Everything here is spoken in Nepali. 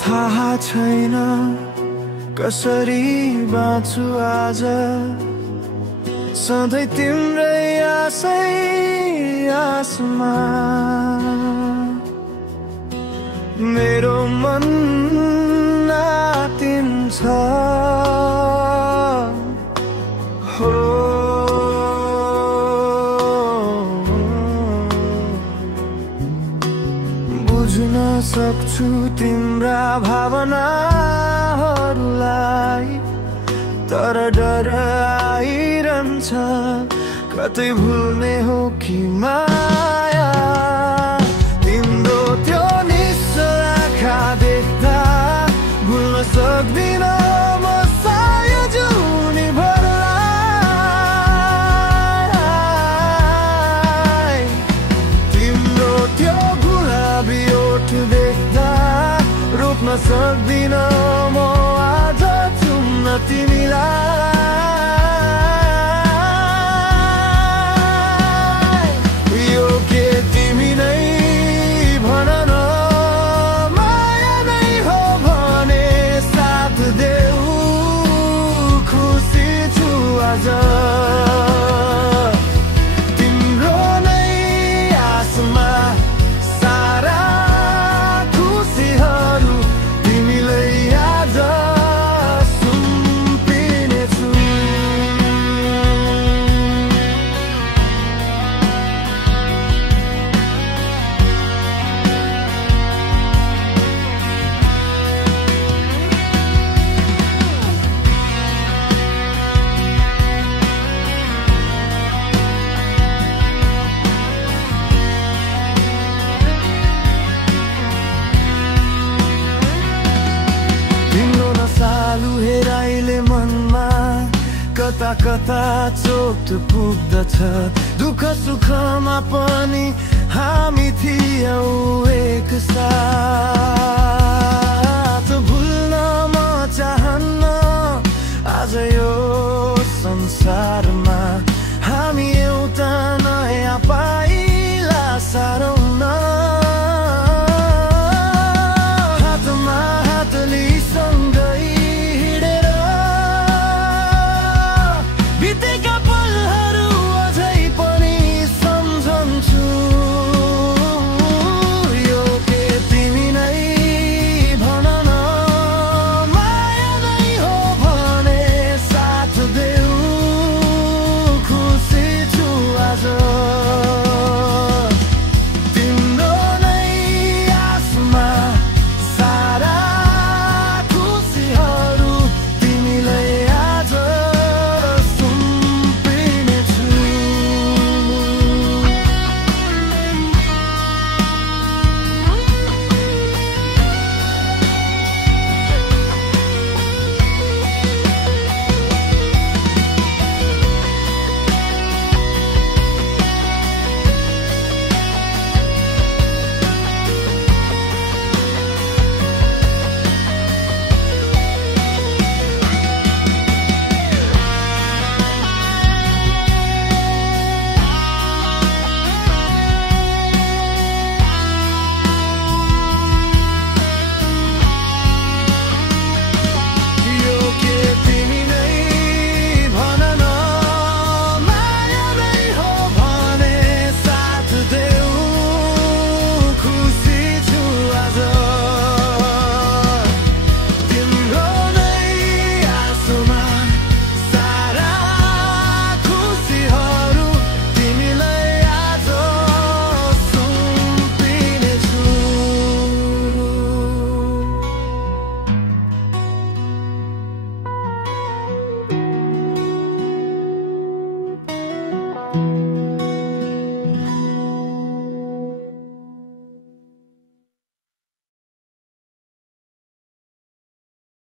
थाहा छैन कसरी बाँच्छु आज, सधैँ तिम्रै आशै आसमा। मेरो मन नातिन्छ हो, बुझ्न सक्छु तिम्रा भावनाहरूलाई, तर डर आइरहन्छ कतै भुल्ने हो कि माया। तिम्रो त्यो निश्चल आँखा देख्दा भुल्न सक्दिन म सायद जिउनीभरलाई। तिम्रो त्यो गुलाबी ओठ देख्दा रोक्न सक्दिन म आज चुम्न तिमीलाई। यो के तिमी नै भन न, माया नै हो भने साथ देऊ, खुसी छु आज। तिम्रो नै आसमा सारा खुसीहरू तिमीलाई आज सुम्पिनेछु। तिम्रो नसालु हेराइले मनमा कता कता चोट पुग्दछ, दुःख सुखमा पनि हामी थियौँ एक साथ।